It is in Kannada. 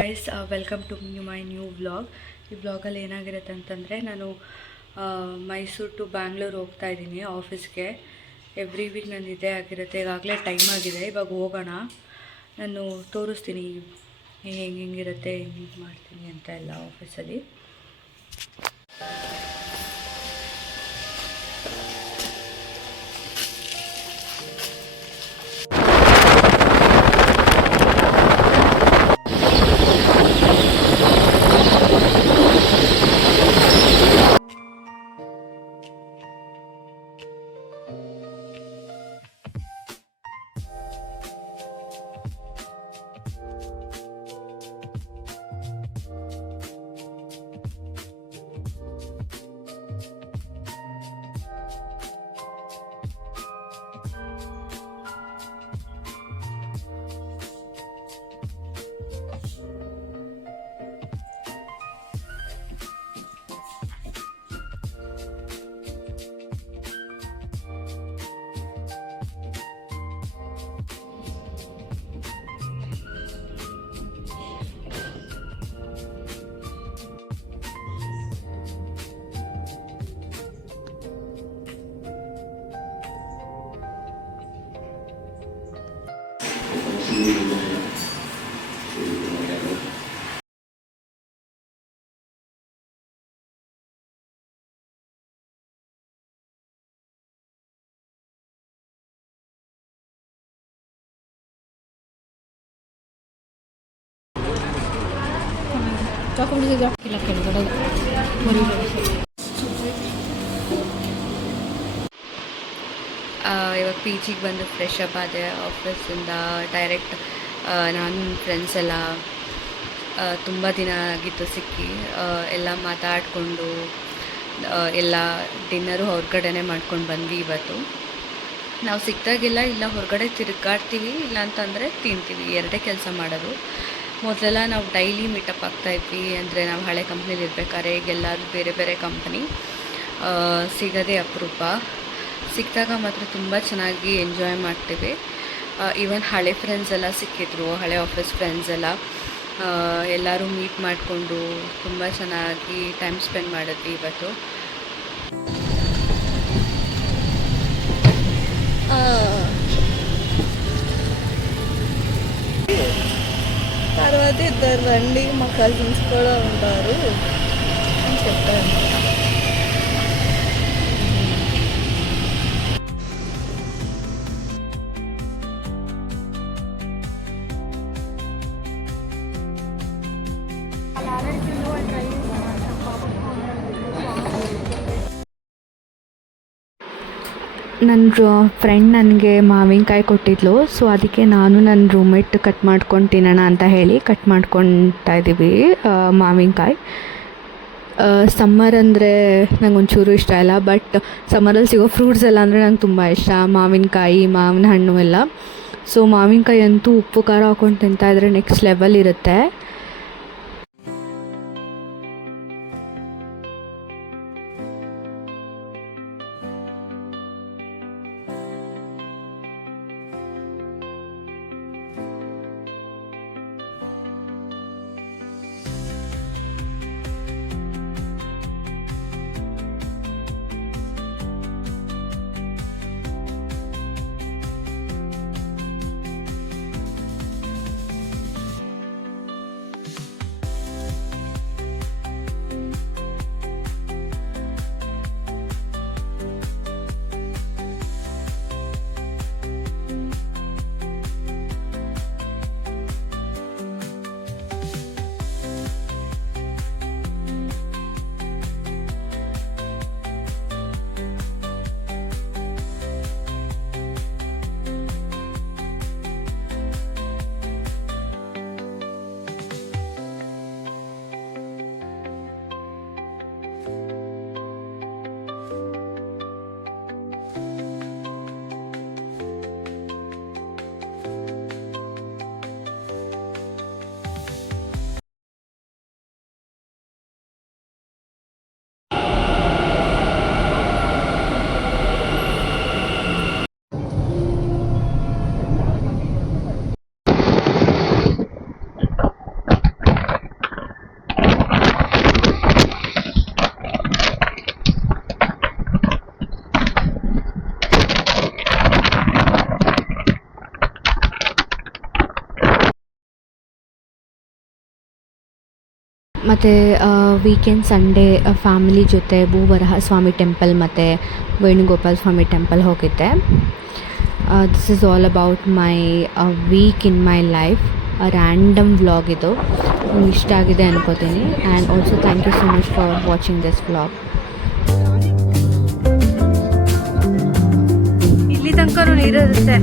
Guys, welcome to my new vlog. ಈ ವ್ಲಾಗಲ್ಲಿ ಏನಾಗಿರುತ್ತೆ ಅಂತಂದರೆ, ನಾನು ಮೈಸೂರು ಟು ಬ್ಯಾಂಗ್ಳೂರು ಹೋಗ್ತಾ ಇದ್ದೀನಿ ಆಫೀಸ್ಗೆ. ಎವ್ರಿ ವೀಕ್ ನಾನು ಇದೇ ಆಗಿರುತ್ತೆ. ಈಗಾಗಲೇ ಟೈಮ್ ಆಗಿದೆ, ಇವಾಗ ಹೋಗೋಣ. ನಾನು ತೋರಿಸ್ತೀನಿ ಹೆಂಗಿರುತ್ತೆ, ಹೆಂಗೆ ಮಾಡ್ತೀನಿ ಅಂತ ಎಲ್ಲ ಆಫೀಸಲ್ಲಿ. ಇವಾಗ ಪಿ ಜಿಗೆ ಬಂದು ಫ್ರೆಶ್ ಅಪ್ ಆದೆ. ಆಫೀಸಿಂದ ಡೈರೆಕ್ಟ್ ನಾನು ಫ್ರೆಂಡ್ಸ್ ಎಲ್ಲ ತುಂಬ ದಿನ ಆಗಿತ್ತು ಸಿಕ್ಕಿ, ಎಲ್ಲ ಮಾತಾಡಿಕೊಂಡು ಎಲ್ಲ ಡಿನ್ನರು ಹೊರಗಡೆನೇ ಮಾಡ್ಕೊಂಡು ಬಂದ್ವಿ. ಇವತ್ತು ನಾವು ಸಿಕ್ಕಿದಾಗೆಲ್ಲ ಇಲ್ಲ ಹೊರಗಡೆ ತಿರುಗಾಡ್ತೀವಿ, ಇಲ್ಲ ಅಂತಂದರೆ ತಿಂತೀವಿ, ಎರಡೇ ಕೆಲಸ ಮಾಡೋದು. ಮೊದಲೆಲ್ಲ ನಾವು ಡೈಲಿ ಮೀಟಪ್ ಆಗ್ತಾಯಿದ್ವಿ. ಅಂದರೆ ನಾವು ಹಳೆ ಕಂಪ್ನಿಲಿ ಇರಬೇಕಾದ್ರೆ, ಈಗೆಲ್ಲರೂ ಬೇರೆ ಬೇರೆ ಕಂಪ್ನಿ, ಸಿಗೋದೇ ಅಪರೂಪ. ಸಿಕ್ಕಿದಾಗ ಮಾತ್ರ ತುಂಬ ಚೆನ್ನಾಗಿ ಎಂಜಾಯ್ ಮಾಡ್ತೀವಿ. ಈವನ್ ಹಳೆ ಫ್ರೆಂಡ್ಸ್ ಎಲ್ಲ ಸಿಕ್ಕಿದ್ರು, ಹಳೆ ಆಫೀಸ್ ಫ್ರೆಂಡ್ಸ್ ಎಲ್ಲ, ಎಲ್ಲರೂ ಮೀಟ್ ಮಾಡಿಕೊಂಡು ತುಂಬ ಚೆನ್ನಾಗಿ ಟೈಮ್ ಸ್ಪೆಂಡ್ ಮಾಡಿದ್ವಿ ಇವತ್ತು. తర్వాత ఇద్దరు రండి మా కజిన్స్ కూడా ఉంటారు అని చెప్పాను. ನನ್ನ ಫ್ರೆಂಡ್ ನನಗೆ ಮಾವಿನಕಾಯಿ ಕೊಟ್ಟಿದ್ಲು. ಸೊ ಅದಕ್ಕೆ ನಾನು ನನ್ನ ರೂಮ್ಮೇಟ್ ಕಟ್ ಮಾಡ್ಕೊಂಡು ತಿನ್ನೋಣ ಅಂತ ಹೇಳಿ ಕಟ್ ಮಾಡ್ಕೊತಾ ಇದ್ದೀವಿ ಮಾವಿನಕಾಯಿ. ಸಮ್ಮರ್ ಅಂದರೆ ನಂಗೆ ಒಂಚೂರು ಇಷ್ಟ ಇಲ್ಲ, ಬಟ್ ಸಮ್ಮರಲ್ಲಿ ಸಿಗೋ ಫ್ರೂಟ್ಸ್ ಎಲ್ಲ ಅಂದರೆ ನಂಗೆ ತುಂಬ ಇಷ್ಟ. ಮಾವಿನಕಾಯಿ, ಮಾವಿನ ಹಣ್ಣು ಎಲ್ಲ. ಸೊ ಮಾವಿನಕಾಯಿ ಅಂತೂ ಉಪ್ಪು ಖಾರ ಹಾಕ್ಕೊಂಡು ತಿಂತಾಯಿದ್ರೆ ನೆಕ್ಸ್ಟ್ ಲೆವೆಲ್ ಇರುತ್ತೆ. ಮತ್ತು ವೀಕೆಂಡ್ ಸಂಡೇ ಫ್ಯಾಮಿಲಿ ಜೊತೆ ಭೂವರಹ ಸ್ವಾಮಿ ಟೆಂಪಲ್ ಮತ್ತು ವೇಣುಗೋಪಾಲ ಸ್ವಾಮಿ ಟೆಂಪಲ್ ಹೋಗಿದ್ದೆ. This is all about my week in my life. Random vlog ಇದು. ನಿಮ್ಗೆ ಇಷ್ಟ ಆಗಿದೆ ಅನ್ಕೋತೀನಿ. And also thank you so much for watching this vlog. ಇಲ್ಲಿ ತನಕ ನೀರಿರುತ್ತೆ.